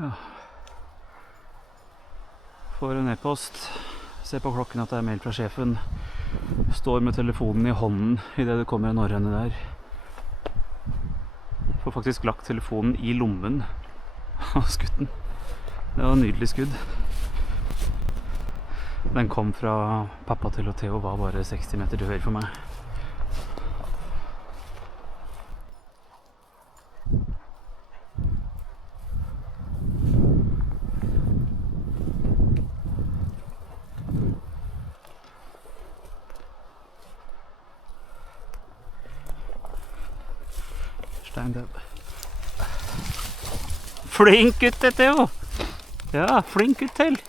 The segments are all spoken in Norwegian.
Ja. Får en e-post. Se på klokken at det er mail fra sjefen. Står med telefonen i hånden i det det kommer en norrøne der. Får faktisk lagt telefonen i lommen av skutten. Det var en nydelig skudd. Den kom fra pappa til, og Theo var bare 60 meter til høyre for meg. Steindau. Flink gutt, Theo! Ja, flink gutt til!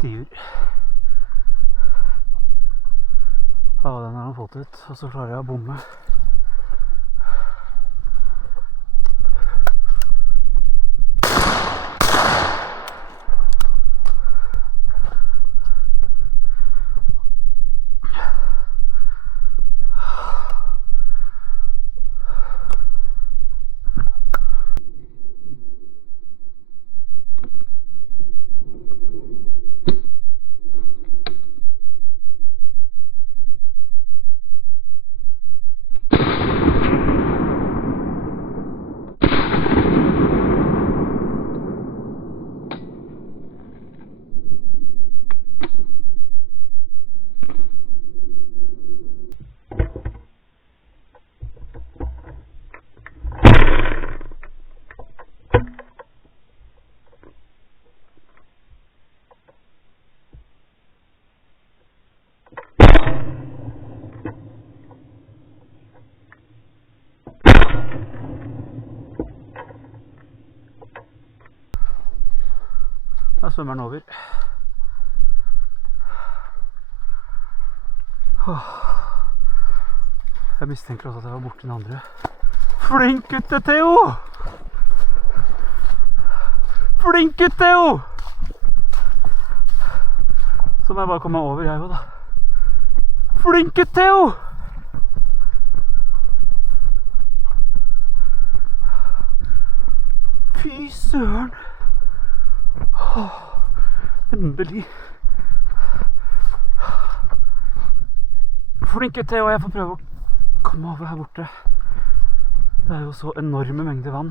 Tiur. Ja, den har han fått ut, og så klarer jeg å bomme. Da svømmer den over. Jeg mistenker også at jeg var borte den andre. Flink gutt, Theo! Flink gutt, Theo! Så må jeg bare komme over, jeg også, da. Flink gutt, Theo! Fy søren! Endelig. Flink gutt, Theo. Jeg får prøve å komme over her borte. Det er jo så enorme mengder vann.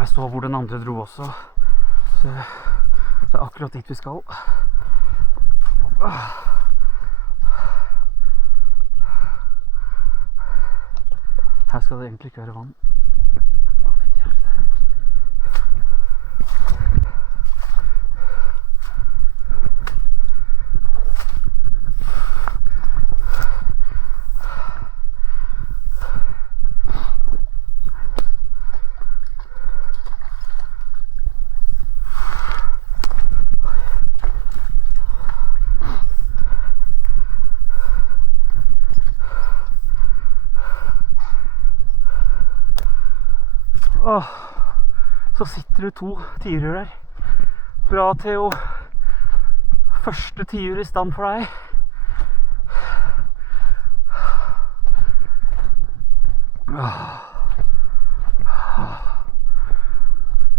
Jeg så hvor den andre dro også, så det er akkurat dit vi skal. Her skal det egentlig ikke være vann. Så sitter det to tiurer der. Bra, Theo. Første tiur I stand for deg.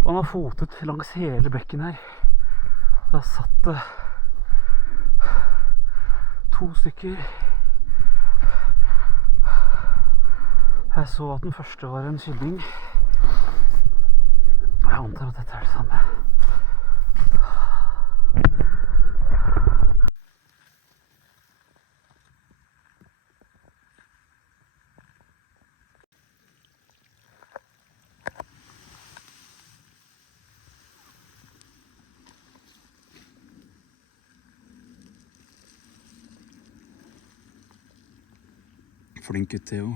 Og han har fotet langs hele bekken her. Så jeg satt det 2 stykker. Jeg så at den første var en kylling. Jeg antar at dette det samme. Flink gutt, Theo.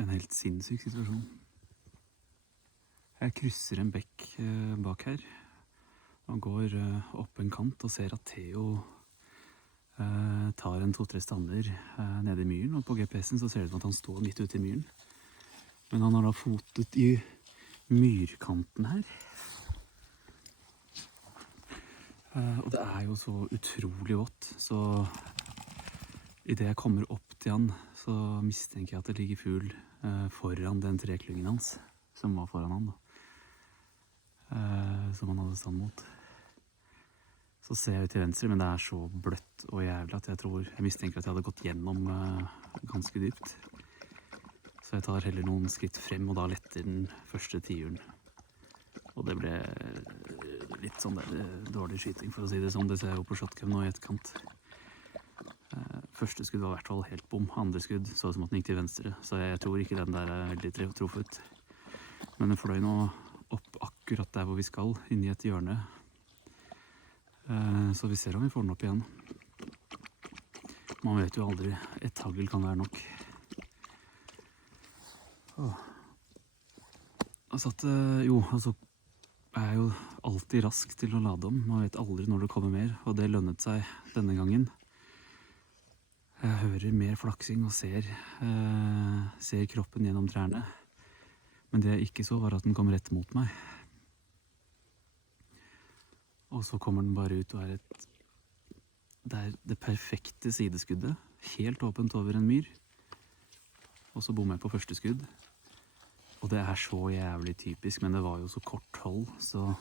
En helt sinnssyk situasjon. Jeg krysser en bekk bak her og går opp en kant og ser at Theo tar en 2-3 stammer nede I myren, og på GPS-en så ser det ut som at han står midt ute I myren. Men han har da fotet I myrkanten her. Og det jo så utrolig vått, så I det jeg kommer opp til han, så mistenker jeg at det ligger fugl foran den treklyngen hans, som var foran han da. Som han hadde stand mot. Så ser jeg ut til venstre, men det så bløtt og jævlig at jeg mistenker at jeg hadde gått gjennom ganske dypt. Så jeg tar heller noen skritt frem, og da letter den første tiuren. Og det ble litt sånn dårlig skyting, for å si det sånn. Det ser jeg jo på shotgun nå I etterkant. Første skudd var I hvert fall helt bom. Andre skudd så som at den gikk til venstre, så jeg tror ikke den der veldig truffet. Men den fløy nå opp akkurat der hvor vi skal, inn I et hjørne. Så vi ser om vi får den opp igjen. Man vet jo aldri. Et hagl kan være nok. Altså at, altså jeg jo alltid rask til å lade om. Man vet aldri når det kommer mer, og det lønnet seg denne gangen. Jeg hører mer flaksing og ser kroppen gjennom trærne. Men det jeg ikke så var at den kom rett mot meg. Og så kommer den bare ut og det det perfekte sideskuddet. Helt åpent over en myr. Og så bommer jeg på første skudd. Og det så jævlig typisk, men det var jo så kort hold, så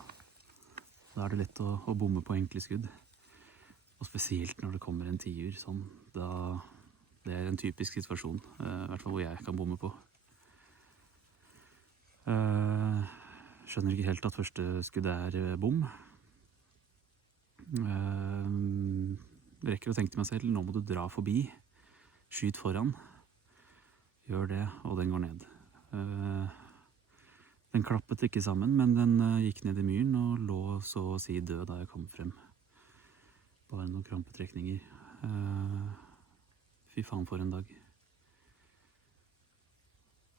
da det lett å bomme på enkle skudd. Og spesielt når det kommer en tiur, sånn, det en typisk situasjon, I hvert fall hvor jeg kan bomme på. Skjønner ikke helt at første skuddet bom. Rekker å tenke til meg selv, nå må du dra forbi, skyt foran, gjør det, og den går ned. Den klappet ikke sammen, men den gikk ned I myren og lå så å si død da jeg kom frem. Bare noen krampetrekninger. Fy faen for en dag.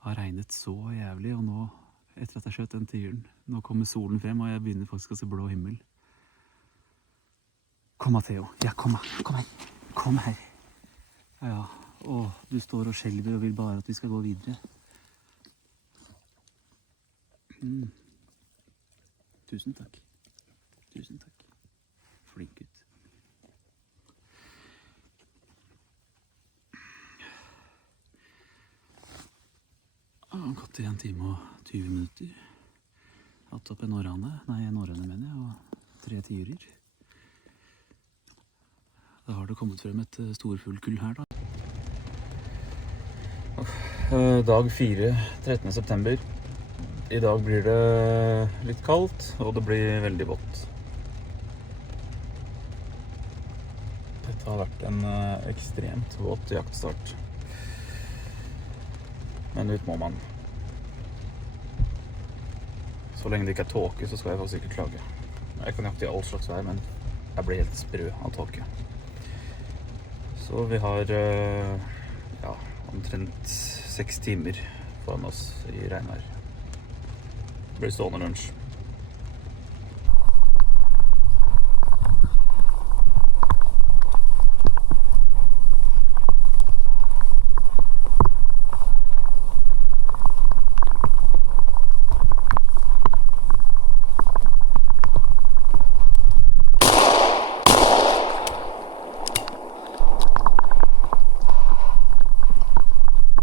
Har regnet så jævlig, og nå, etter at jeg skjøt den tiuren, nå kommer solen frem, og jeg begynner faktisk å se blå himmel. Kom Theo. Ja, kom her. Kom her. Ja, du står og skjelver og vil bare at vi skal gå videre. Tusen takk. Flink gutt. Jeg har gått I 1 time og 20 minutter. Hatt opp en orrane mener jeg, og 3 tiurer. Da har det kommet frem et storfuglkull her da. Dag 4, 13. september. I dag blir det litt kaldt, og det blir veldig vått. Dette har vært en ekstremt våt jaktstart. Men ut må man. Så lenge det ikke tåke, så skal jeg faktisk ikke klage. Jeg kan jakte I all slags vær, men jeg blir helt sprø av tåke. Så vi har omtrent 6 timer foran oss I regnvær. Det blir stående lunsj.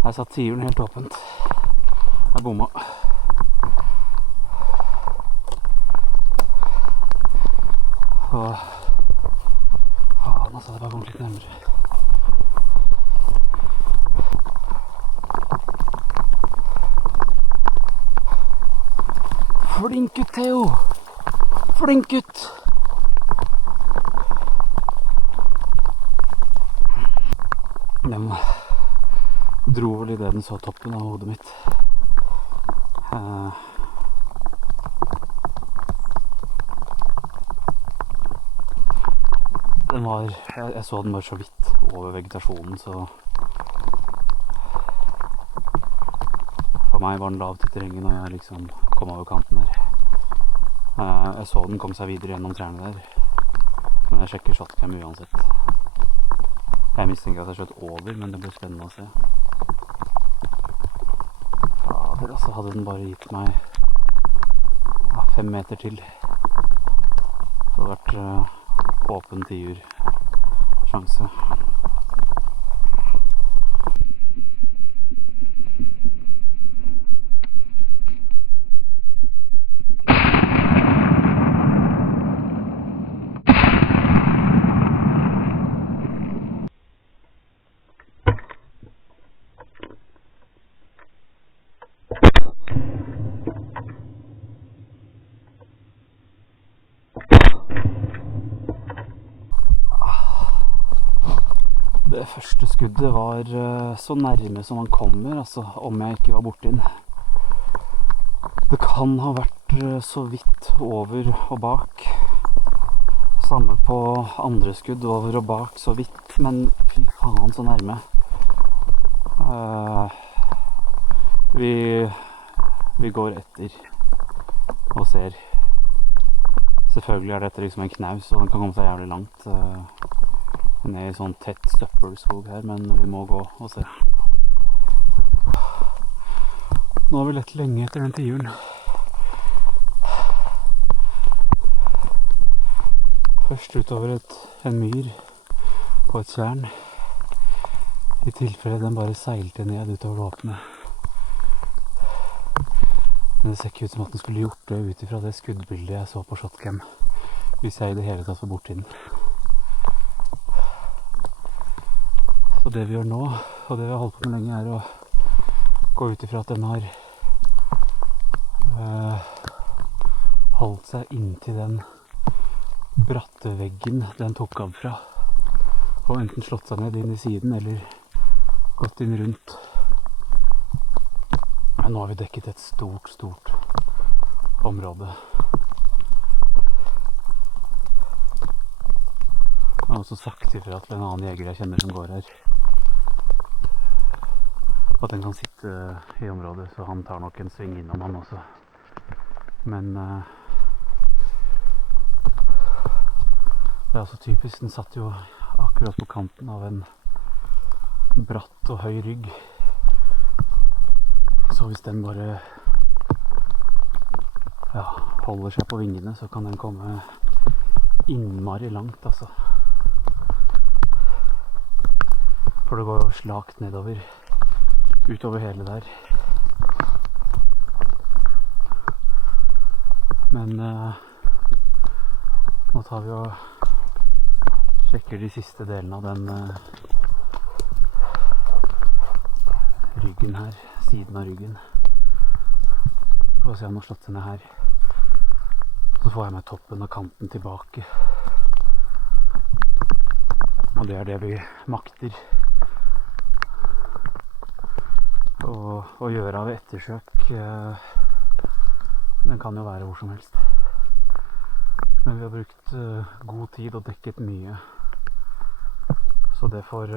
Her satt tiuren helt åpent. Jeg bomma. Og faen, altså, det bare kom litt nærmere. Flink gutt, Theo! Flink gutt! Den dro vel i det den så toppen av hodet mitt. Den var, jeg så den bare så vidt over vegetasjonen, så for meg var den lavt i terrenget når jeg liksom kom over kanten der. Jeg så den kom seg videre gjennom trærne der, men jeg sjekker shotcam uansett. Jeg mistenker at jeg skjøt over, men det blir spennende å se. Fader, altså, hadde den bare gitt meg 5 meter til, så hadde det vært åpen tiur sjanse. Det første skuddet var så nærme som man kommer, altså om jeg ikke var borti den. Det kan ha vært så vidt over og bak. Samme på andre skudd, over og bak så vidt, men fy faen så nærme. Vi går etter og ser. Selvfølgelig er dette liksom en knaus, og den kan komme seg jævlig langt. Ned i sånn tett støppelskog her, men vi må gå og se. Nå har vi lett lenge etter den tiuren. Først utover en myr på et tjern. I tilfelle den bare seilte ned utover det åpne. Men det ser ikke ut som at den skulle gjort det ut ifra det skuddbildet jeg så på shotcam. Hvis jeg i det hele tatt var borti den. Så det vi gjør nå, og det vi har holdt på med lenge, er å gå ut ifra at den har holdt seg inntil den bratte veggen den tok av fra. Og enten slått seg ned inn i siden, eller gått inn rundt. Men nå har vi dekket et stort område. Jeg har også sagt ifra til en annen jeger jeg kjenner som går her, at den kan sitte i området, så han tar nok en sving innom han også. Men det er også typisk, den satt jo akkurat på kanten av en bratt og høy rygg. Så hvis den bare holder seg på vingene, så kan den komme innmari langt, altså. For det går jo slakt nedover, utover hele der. Men nå tar vi og sjekker de siste delene av den ryggen her, siden av ryggen. For å se om den har slått seg ned her. Så får jeg med toppen og kanten tilbake. Og det er det vi makter å gjøre av ettersøk. Den kan jo være hvor som helst. Men vi har brukt god tid og dekket mye. Så det får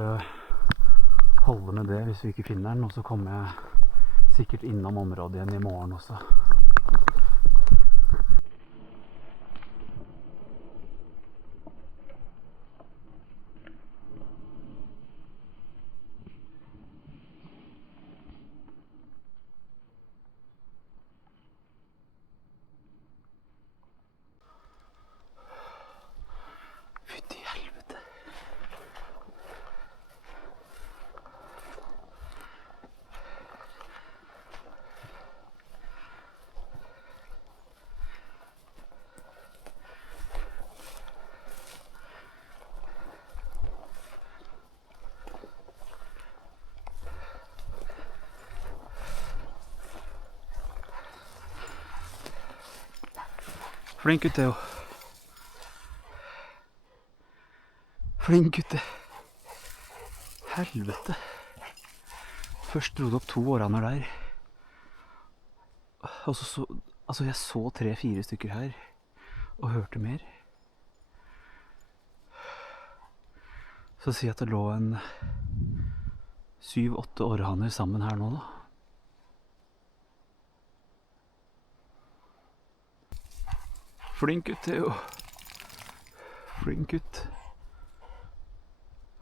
holde med det hvis vi ikke finner den. Og så kommer jeg sikkert innom området igjen i morgen også. Flink gutt, Theo. Flink gutt. Helvete. Først dro det opp 2 åraner der. Og så altså jeg så 3-4 stykker her, og hørte mer. Så si at det lå en 7-8 århaner sammen her nå da. Flink gutt, Theo. Flink gutt.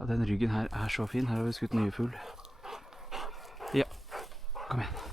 Ja, den ryggen her er så fin. Her har vi skutt nye fugl. Ja, kom igjen.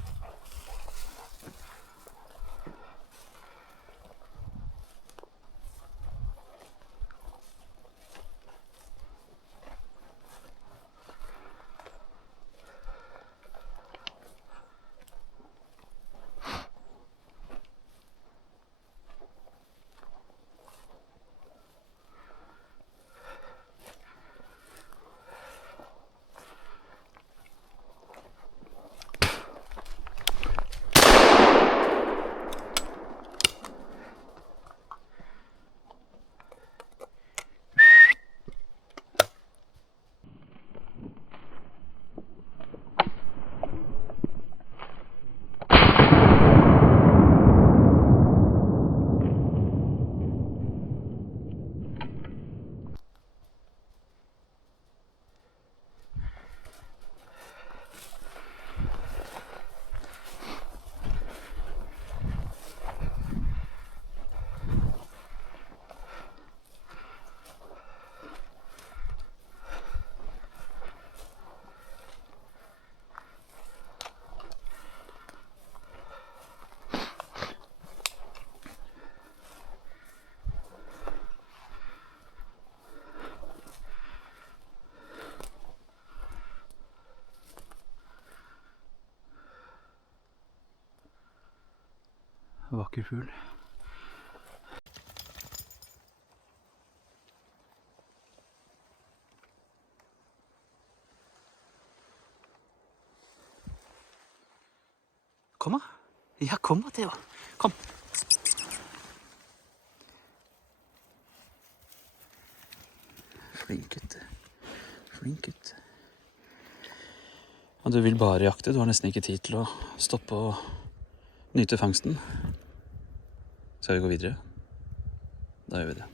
Vakker fugl. Kom da. Ja, kom da, Theo. Kom. Flink gutt. Flink gutt. Og du vil bare jakte, du har nesten ikke tid til å stoppe og nyte fangsten. Skal vi gå videre? Da gjør vi det.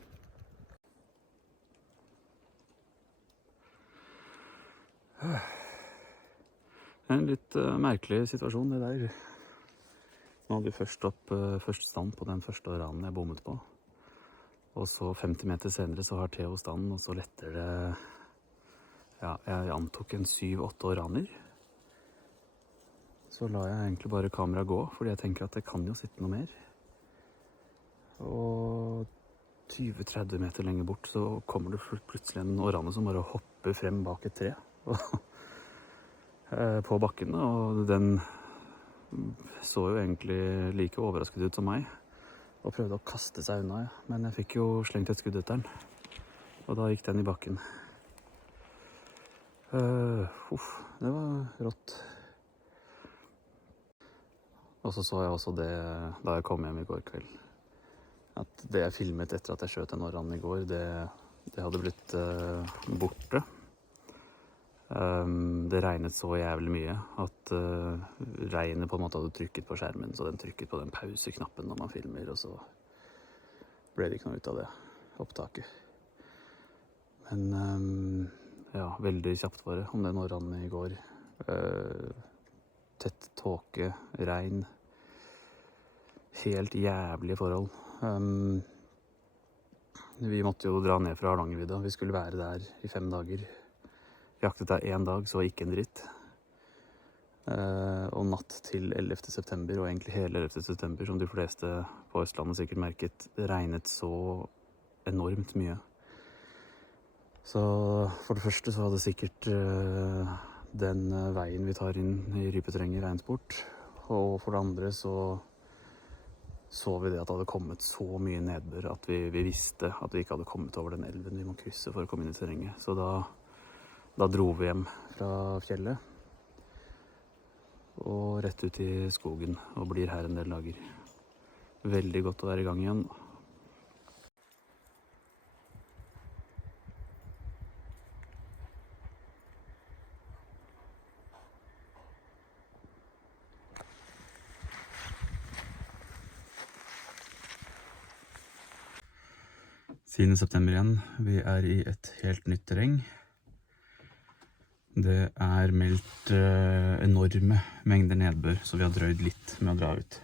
En litt merkelig situasjon det der. Nå hadde vi først opp første stand på den første ranen jeg bommet på. Og så 50 meter senere så har Theo standen, og så letter det, ja, jeg antok en 7-8 raner. Så la jeg egentlig bare kameraet gå, fordi jeg tenker at det kan jo sitte noe mer. Og 20-30 meter lenger bort så kommer det plutselig en orane som bare hopper frem bak et tre på bakken, og den så jo egentlig like overrasket ut som meg og prøvde å kaste seg unna, ja. Men jeg fikk jo slengt et skudd etter den, og da gikk den i bakken. Det var rått. Og så jeg også det da jeg kom hjem i går kveld, at det jeg filmet etter at jeg skjøt en orran i går, det hadde blitt borte. Det regnet så jævlig mye at regnet på en måte hadde trykket på skjermen, så den trykket på den pauseknappen når man filmer, og så ble det ikke noe ut av det opptaket. Men ja, veldig kjapt var det om den orranen i går. Tett tåke, regn, helt jævlige forhold. Vi måtte jo dra ned fra Hardangervidda. Vi skulle være der i 5 dager. Vi jaktet der 1 dag, så ikke en dritt. Og natt til 11. september, og egentlig hele 11. september, som de fleste på Østlandet sikkert merket, det regnet så enormt mye. Så for det første så hadde sikkert den veien vi tar inn i rypeterrenget regnet bort. Og for det andre så vi det at det hadde kommet så mye nedbør at vi visste at vi ikke hadde kommet over den elven vi må krysse for å komme inn i terrenget. Så da dro vi hjem fra fjellet og rett ut i skogen og blir her en del dager. Veldig godt å være i gang igjen. 10. september igjen. Vi er i et helt nytt terreng. Det er meldt enorme mengder nedbør, så vi har drøyd litt med å dra ut.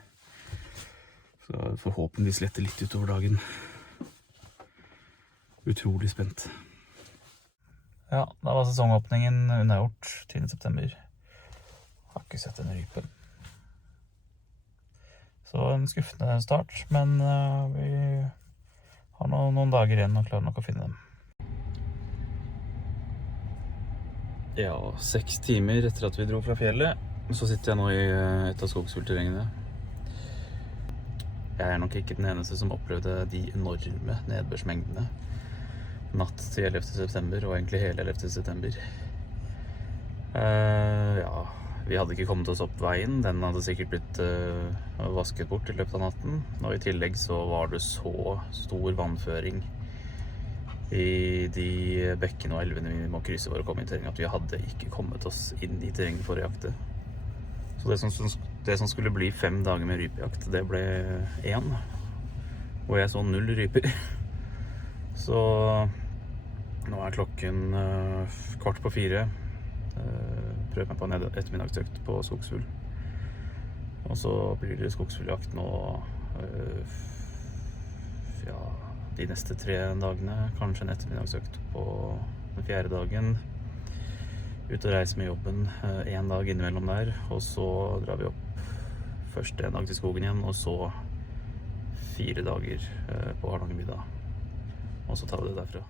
Så forhåpentligvis lette litt utover dagen. Utrolig spent. Ja, da var sesongåpningen unnagjort 10. september. Har ikke sett en rype. Så en skuffende start, men vi har noen dager igjen og klarer nok å finne dem. Ja, 6 timer etter at vi dro fra fjellet, så sitter jeg nå i et av skogsfuglterrengene. Jeg er nok ikke den eneste som opplevde de enorme nedbørsmengdene natt til 11. september, og egentlig hele 11. september. Ja, vi hadde ikke kommet oss opp veien. Den hadde sikkert blitt vasket bort i løpet av natten. Og i tillegg så var det så stor vannføring i de bekkene og elvene vi må krysse for å komme i terreng, at vi hadde ikke kommet oss inn i terrenget for å jakte. Så det som skulle bli 5 dager med rypejakt, det ble 1. Og jeg så 0 ryper. Så nå er klokken 3:15. Prøver meg på en ettermiddagsøkt på skogsfugl. Og så blir det skogsfugljakt nå ja, de neste 3 dagene. Kanskje en ettermiddagsøkt på den 4. dagen. Ut og reise med jobben 1 dag innimellom der. Og så drar vi opp først 1 dag til skogen igjen, og så 4 dager på Hardangervidda. Og så tar vi det derfra.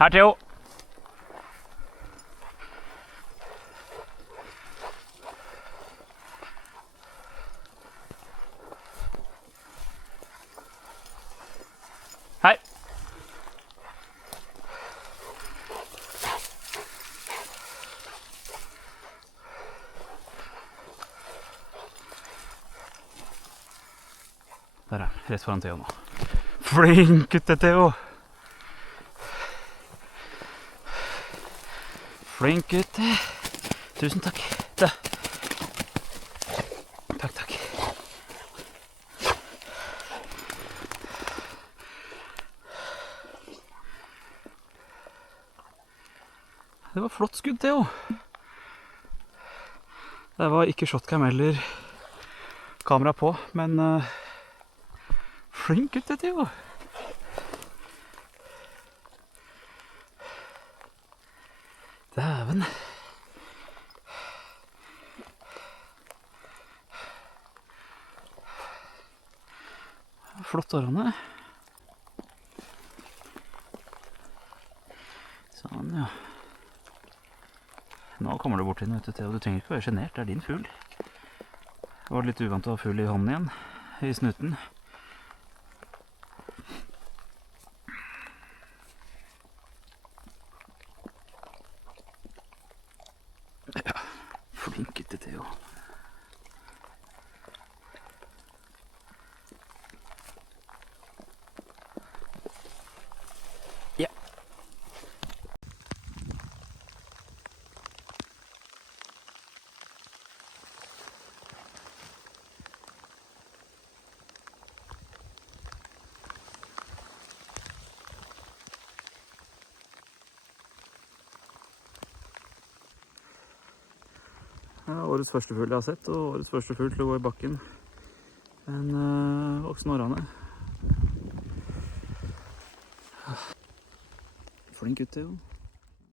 Her, Theo! Hei! Der er han, rett foran Theo nå. Flink gutte, Theo! Flink gutte. Tusen takk. Takk. Det var flott skudd, Theo. Det var ikke shotcam eller kamera på, men flink gutte, Theo. Dæven. Flott årene. Sånn, ja. Nå kommer du bort inn, vet du, Theo. Du trenger ikke være genert, det er din fugl. Det var litt uvant å ha fugl i hånden igjen, i snuten. Ja, flink gutte, Theo. Ja. Årets første fugl jeg har sett, og årets første fugl til å gå i bakken. En voksen århane. Flink gutt, jo.